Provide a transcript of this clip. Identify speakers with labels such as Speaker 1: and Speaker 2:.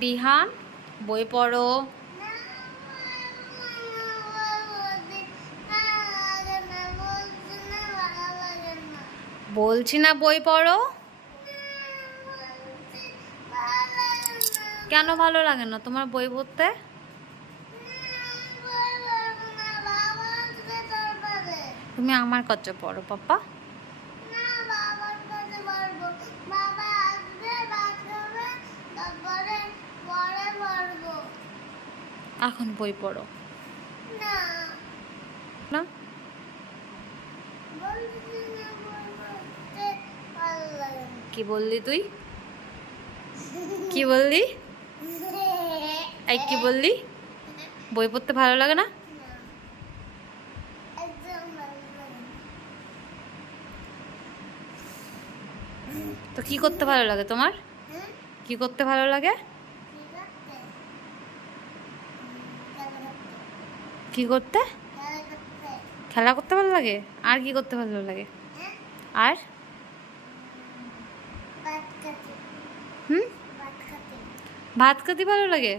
Speaker 1: বিহান, বই পড়ো। বলছি না বই পড়ো। কেন ভালো লাগে না তোমার বই পড়তে? তুমি আমার কাছে পড়ো পাপা এখন বই পড়ো। না। কি বললি তুই? কি বললি? এই কি বললি? বই পড়তে ভালো লাগে না? তো কি করতে ভালো লাগে তোমার? কি করতে ভালো লাগে? কি করতে? খেলা করতে ভালো লাগে? আর কি করতে ভালো লাগে? আর? হুম? ভাত খেতে ভালো লাগে?